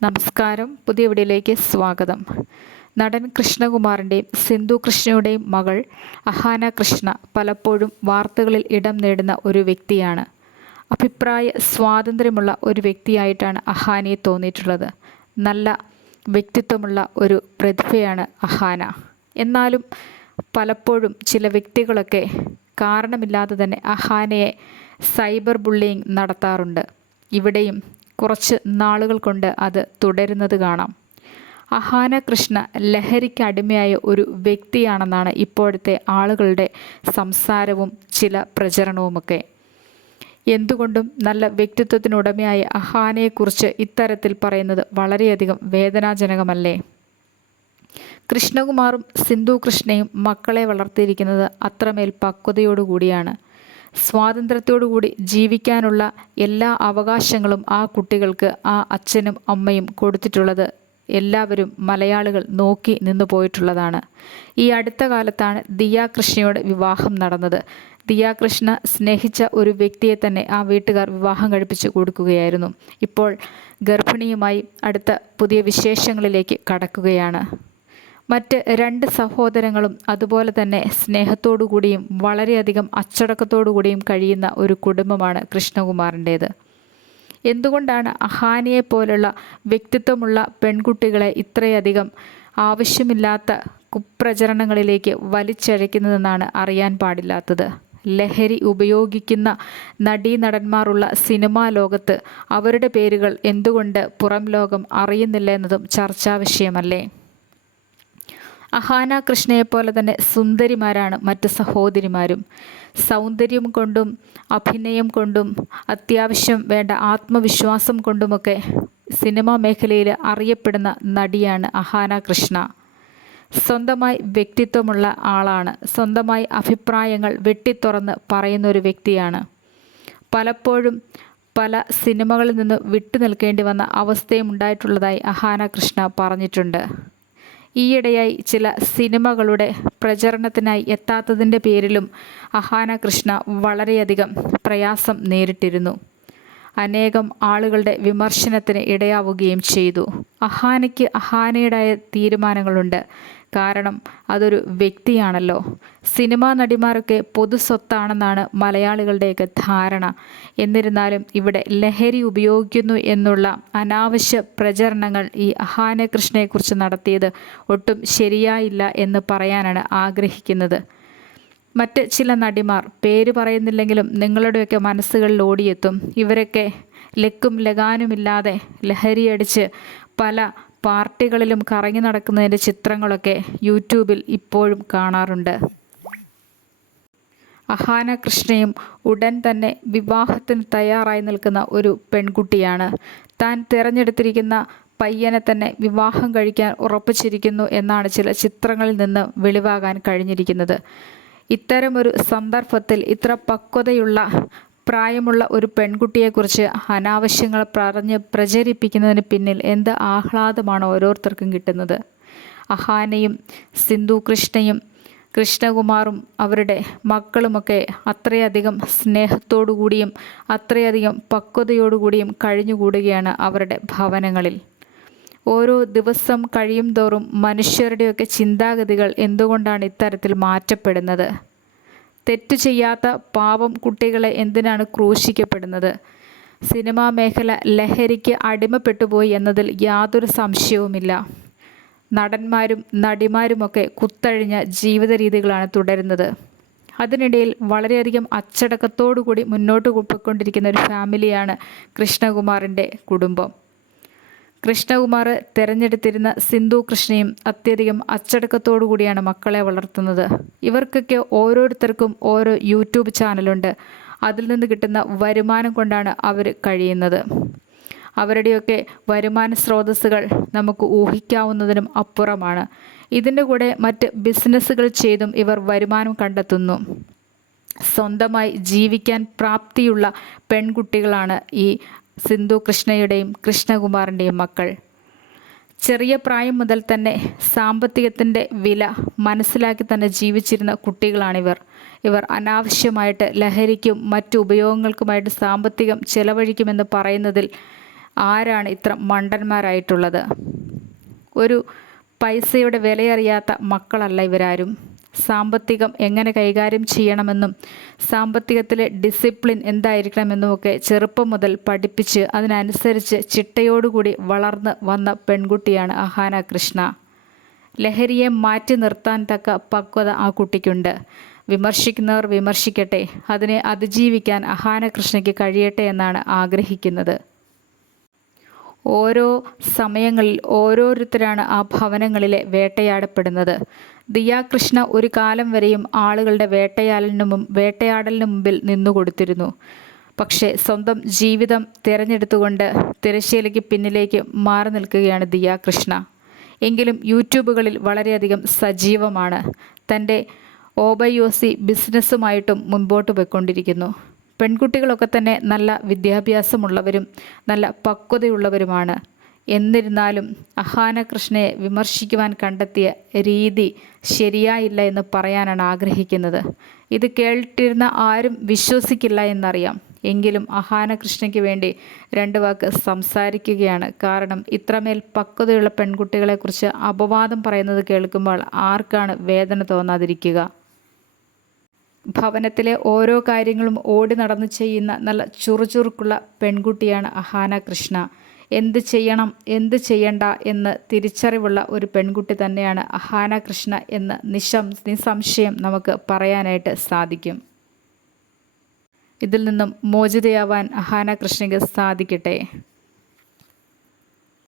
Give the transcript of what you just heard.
നമസ്കാരം. പുതിയ വീഡിയോയിലേക്ക് സ്വാഗതം. നടൻ കൃഷ്ണകുമാറിന്റെയും സിന്ധു കൃഷ്ണയുടെയും മകൾ അഹാന കൃഷ്ണ പലപ്പോഴും വാർത്തകളിൽ ഇടം നേടുന്ന ഒരു വ്യക്തിയാണ്. അഭിപ്രായ സ്വാതന്ത്ര്യമുള്ള ഒരു വ്യക്തിയായിട്ടാണ് അഹാനയെ തോന്നിയിട്ടുള്ളത്. നല്ല വ്യക്തിത്വമുള്ള ഒരു പ്രതിഭയാണ് അഹാന. എന്നാലും പലപ്പോഴും ചില വ്യക്തികളൊക്കെ കാരണമില്ലാതെ തന്നെ അഹാനയെ സൈബർ ബുള്ളിയിങ് നടത്താറുണ്ട്. ഇവിടെയും കുറച്ച് നാളുകൾ കൊണ്ട് അത് തുടരുന്നത് കാണാം. അഹാന കൃഷ്ണ ലഹരിക്ക് അടിമയായ ഒരു വ്യക്തിയാണെന്നാണ് ഇപ്പോഴത്തെ ആളുകളുടെ സംസാരവും ചില പ്രചരണവുമൊക്കെ. എന്തുകൊണ്ടും നല്ല വ്യക്തിത്വത്തിനുടമയായ അഹാനയെക്കുറിച്ച് ഇത്തരത്തിൽ പറയുന്നത് വളരെയധികം വേദനാജനകമല്ലേ? കൃഷ്ണകുമാറും സിന്ധു കൃഷ്ണയും മക്കളെ വളർത്തിയിരിക്കുന്നത് അത്രമേൽ പക്വതയോടുകൂടിയാണ്. സ്വാതന്ത്ര്യത്തോടുകൂടി ജീവിക്കാനുള്ള എല്ലാ അവകാശങ്ങളും ആ കുട്ടികൾക്ക് ആ അച്ഛനും അമ്മയും കൊടുത്തിട്ടുള്ളത് എല്ലാവരും മലയാളികൾ നോക്കി നിന്നു പോയിട്ടുള്ളതാണ്. ഈ അടുത്ത കാലത്താണ് ദിയ കൃഷ്ണയുടെ വിവാഹം നടന്നത്. ദിയാകൃഷ്ണ സ്നേഹിച്ച ഒരു വ്യക്തിയെ തന്നെ ആ വീട്ടുകാർ വിവാഹം കഴിപ്പിച്ച് കൊടുക്കുകയായിരുന്നു. ഇപ്പോൾ ഗർഭിണിയുമായി അടുത്ത പുതിയ വിശേഷങ്ങളിലേക്ക് കടക്കുകയാണ്. മറ്റ് രണ്ട് സഹോദരങ്ങളും അതുപോലെ തന്നെ സ്നേഹത്തോടു കൂടിയും വളരെയധികം അച്ചടക്കത്തോടു കൂടിയും കഴിയുന്ന ഒരു കുടുംബമാണ് കൃഷ്ണകുമാറിന്റേത്. എന്തുകൊണ്ടാണ് അഹാനിയെ പോലുള്ള വ്യക്തിത്വമുള്ള പെൺകുട്ടികളെ ഇത്രയധികം ആവശ്യമില്ലാത്ത കുപ്രചരണങ്ങളിലേക്ക് വലിച്ചഴയ്ക്കുന്നതെന്നാണ് അറിയാൻ പാടില്ലാത്തത്? ലഹരി ഉപയോഗിക്കുന്ന നടീനടന്മാരുള്ള സിനിമാ ലോകത്ത് അവരുടെ പേരുകൾ എന്തുകൊണ്ട് പുറം ലോകം അറിയുന്നില്ല എന്നതും ചർച്ചാ വിഷയമല്ലേ അഹാന കൃഷ്ണയെ പോലെ തന്നെ സുന്ദരിമാരാണ് മറ്റ് സഹോദരിമാരും. സൗന്ദര്യം കൊണ്ടും അഭിനയം കൊണ്ടും അത്യാവശ്യം വേണ്ട ആത്മവിശ്വാസം കൊണ്ടുമൊക്കെ സിനിമാ മേഖലയിൽ അറിയപ്പെടുന്ന നടിയാണ് അഹാന കൃഷ്ണ. സ്വന്തമായി വ്യക്തിത്വമുള്ള ആളാണ്. സ്വന്തമായി അഭിപ്രായങ്ങൾ വെട്ടിത്തുറന്ന് പറയുന്ന ഒരു വ്യക്തിയാണ്. പലപ്പോഴും പല സിനിമകളിൽ നിന്ന് വിട്ടു നിൽക്കേണ്ടി വന്ന അവസ്ഥയും ഉണ്ടായിട്ടുള്ളതായി അഹാന കൃഷ്ണ പറഞ്ഞിട്ടുണ്ട്. ഈയിടെയായി ചില സിനിമകളുടെ പ്രചരണത്തിനായി എത്താത്തതിന്റെ പേരിലും അഹാന കൃഷ്ണ വളരെയധികം പ്രയാസം നേരിട്ടിരുന്നു. അനേകം ആളുകളുടെ വിമർശനത്തിന് ഇടയാവുകയും ചെയ്തു. അഹാനയ്ക്ക് അഹാനയുടേതായ തീരുമാനങ്ങളുണ്ട്. കാരണം അതൊരു വ്യക്തിയാണല്ലോ. സിനിമാ നടിമാരൊക്കെ പൊതു സ്വത്താണെന്നാണ് മലയാളികളുടെയൊക്കെ ധാരണ. എന്നിരുന്നാലും ഇവിടെ ലഹരി ഉപയോഗിക്കുന്നു എന്നുള്ള അനാവശ്യ പ്രചരണങ്ങൾ ഈ അഹാനകൃഷ്ണയെക്കുറിച്ച് നടത്തിയത് ഒട്ടും ശരിയായില്ല എന്ന് പറയാനാണ് ആഗ്രഹിക്കുന്നത്. മറ്റ് ചില നടിമാർ പേര് പറയുന്നില്ലെങ്കിലും നിങ്ങളുടെയൊക്കെ മനസ്സുകളിൽ ഓടിയെത്തും. ഇവരൊക്കെ ലക്കും ലഗാനുമില്ലാതെ ലഹരിയടിച്ച് പല പാർട്ടികളിലും കറങ്ങി നടക്കുന്നതിന്റെ ചിത്രങ്ങളൊക്കെ യൂട്യൂബിൽ ഇപ്പോഴും കാണാറുണ്ട്. അഹാന കൃഷ്ണയും ഉടൻ തന്നെ വിവാഹത്തിന് തയ്യാറായി നിൽക്കുന്ന ഒരു പെൺകുട്ടിയാണ്. താൻ തിരഞ്ഞെടുത്തിരിക്കുന്ന പയ്യനെ തന്നെ വിവാഹം കഴിക്കാൻ ഉറപ്പിച്ചിരിക്കുന്നു എന്നാണ് ചില ചിത്രങ്ങളിൽ നിന്ന് വെളിവാകാൻ കഴിഞ്ഞിരിക്കുന്നത്. ഇത്തരമൊരു സന്ദർഭത്തിൽ ഇത്ര പക്വതയുള്ള പ്രായമുള്ള ഒരു പെൺകുട്ടിയെക്കുറിച്ച് അനാവശ്യങ്ങൾ പറഞ്ഞ് പ്രചരിപ്പിക്കുന്നതിന് പിന്നിൽ എന്ത് ആഹ്ലാദമാണ് ഓരോരുത്തർക്കും കിട്ടുന്നത്? അഹാനയും സിന്ധു കൃഷ്ണയും കൃഷ്ണകുമാറും അവരുടെ മക്കളുമൊക്കെ അത്രയധികം സ്നേഹത്തോടുകൂടിയും അത്രയധികം പക്വതയോടുകൂടിയും കഴിഞ്ഞുകൂടുകയാണ് അവരുടെ ഭവനങ്ങളിൽ. ഓരോ ദിവസം കഴിയും തോറും മനുഷ്യരുടെയൊക്കെ ചിന്താഗതികൾ എന്തുകൊണ്ടാണ് ഇത്തരത്തിൽ മാറ്റപ്പെടുന്നത്? തെറ്റു ചെയ്യാത്ത പാവം കുട്ടികളെ എന്തിനാണ് ക്രൂശിക്കപ്പെടുന്നത്? സിനിമാ മേഖല ലഹരിക്ക് അടിമപ്പെട്ടുപോയി എന്നതിൽ യാതൊരു സംശയവുമില്ല. നടന്മാരും നടിമാരുമൊക്കെ കുത്തഴിഞ്ഞ ജീവിത രീതികളാണ് തുടരുന്നത്. അതിനിടയിൽ വളരെയധികം അച്ചടക്കത്തോടു കൂടി മുന്നോട്ട് പോയിക്കൊണ്ടിരിക്കുന്ന ഒരു ഫാമിലിയാണ് കൃഷ്ണകുമാറിന്റെ കുടുംബം. കൃഷ്ണകുമാർ തിരഞ്ഞെടുത്തിരുന്ന സിന്ധു കൃഷ്ണയും അത്യധികം അച്ചടക്കത്തോടു കൂടിയാണ് മക്കളെ വളർത്തുന്നത്. ഇവർക്കൊക്കെ ഓരോരുത്തർക്കും ഓരോ യൂട്യൂബ് ചാനലുണ്ട്. അതിൽ നിന്ന് കിട്ടുന്ന വരുമാനം കൊണ്ടാണ് അവർ കഴിയുന്നത്. അവരുടെയൊക്കെ വരുമാന സ്രോതസ്സുകൾ നമുക്ക് ഊഹിക്കാവുന്നതിനും അപ്പുറമാണ്. ഇതിന്റെ കൂടെ മറ്റ് ബിസിനസ്സുകൾ ചെയ്തും ഇവർ വരുമാനം കണ്ടെത്തുന്നു. സ്വന്തമായി ജീവിക്കാൻ പ്രാപ്തിയുള്ള പെൺകുട്ടികളാണ് ഈ സിന്ധു കൃഷ്ണയുടെയും കൃഷ്ണകുമാറിന്റെയും മക്കൾ. ചെറിയ പ്രായം മുതൽ തന്നെ സാമ്പത്തികത്തിന്റെ വില മനസ്സിലാക്കി തന്നെ ജീവിച്ചിരുന്ന കുട്ടികളാണിവർ. ഇവർ അനാവശ്യമായിട്ട് ലഹരിക്കും മറ്റു ഉപയോഗങ്ങൾക്കുമായിട്ട് സാമ്പത്തികം ചെലവഴിക്കുമെന്ന് പറയുന്നതിൽ ആരാണ് ഇത്ര മണ്ടന്മാരായിട്ടുള്ളത്? ഒരു പൈസയുടെ വിലയറിയാത്ത മക്കളല്ല ഇവരാരും. സാമ്പത്തികം എങ്ങനെ കൈകാര്യം ചെയ്യണമെന്നും സാമ്പത്തികത്തിലെ ഡിസിപ്ലിൻ എന്തായിരിക്കണമെന്നും ഒക്കെ ചെറുപ്പം മുതൽ പഠിപ്പിച്ച് അതിനനുസരിച്ച് ചിട്ടയോടുകൂടി വളർന്ന് വന്ന പെൺകുട്ടിയാണ് അഹാന കൃഷ്ണ. ലഹരിയെ മാറ്റി നിർത്താൻ തക്ക പക്വത ആ കുട്ടിക്കുണ്ട്. വിമർശിക്കുന്നവർ വിമർശിക്കട്ടെ അതിനെ അതിജീവിക്കാൻ അഹാന കൃഷ്ണയ്ക്ക് കഴിയട്ടെ എന്നാണ് ആഗ്രഹിക്കുന്നത്. ഓരോ സമയങ്ങളിൽ ഓരോരുത്തരാണ് ആ ഭവനങ്ങളിലെ വേട്ടയാടപ്പെടുന്നത്. ദിയാകൃഷ്ണ ഒരു കാലം വരെയും ആളുകളുടെ വേട്ടയാടലിനു മുമ്പ് വേട്ടയാടലിന് മുമ്പിൽ നിന്നുകൊടുത്തിരുന്നു. പക്ഷേ സ്വന്തം ജീവിതം തിരഞ്ഞെടുത്തുകൊണ്ട് തിരശ്ശീലയ്ക്ക് പിന്നിലേക്ക് മാറി നിൽക്കുകയാണ് ദിയാകൃഷ്ണ. എങ്കിലും യൂട്യൂബുകളിൽ വളരെയധികം സജീവമാണ്. തന്റെ ഓബയോസി ബിസിനസ്സുമായിട്ടും മുൻപോട്ട് പോയിക്കൊണ്ടിരിക്കുന്നു. പെൺകുട്ടികളൊക്കെ തന്നെ നല്ല വിദ്യാഭ്യാസമുള്ളവരും നല്ല പക്വതയുള്ളവരുമാണ്. എന്നിരുന്നാലും അഹാന കൃഷ്ണയെ വിമർശിക്കുവാൻ കണ്ടെത്തിയ രീതി ശരിയായില്ല എന്ന് പറയാനാണ് ആഗ്രഹിക്കുന്നത്. ഇത് കേട്ടിരുന്ന ആരും വിശ്വസിക്കില്ല എന്നറിയാം. എങ്കിലും അഹാനകൃഷ്ണയ്ക്ക് വേണ്ടി രണ്ട് വാക്ക് സംസാരിക്കുകയാണ് കാരണം ഇത്രമേൽ പക്വതയുള്ള പെൺകുട്ടികളെക്കുറിച്ച് അപവാദം പറയുന്നത് കേൾക്കുമ്പോൾ ആർക്കാണ് വേദന തോന്നാതിരിക്കുക? ഭവനത്തിലെ ഓരോ കാര്യങ്ങളും ഓടി നടന്ന് ചെയ്യുന്ന നല്ല ചുറുചുറുക്കുള്ള പെൺകുട്ടിയാണ് അഹാന കൃഷ്ണ എന്ത് ചെയ്യണം എന്ത് ചെയ്യണ്ട എന്ന് തിരിച്ചറിവുള്ള ഒരു പെൺകുട്ടി തന്നെയാണ് അഹാന കൃഷ്ണ എന്ന് നിശം നിസ്സംശയം നമുക്ക് പറയാനായിട്ട് സാധിക്കും. ഇതിൽ നിന്നും മോചിതയാവാൻ അഹാന കൃഷ്ണയ്ക്ക് സാധിക്കട്ടെ.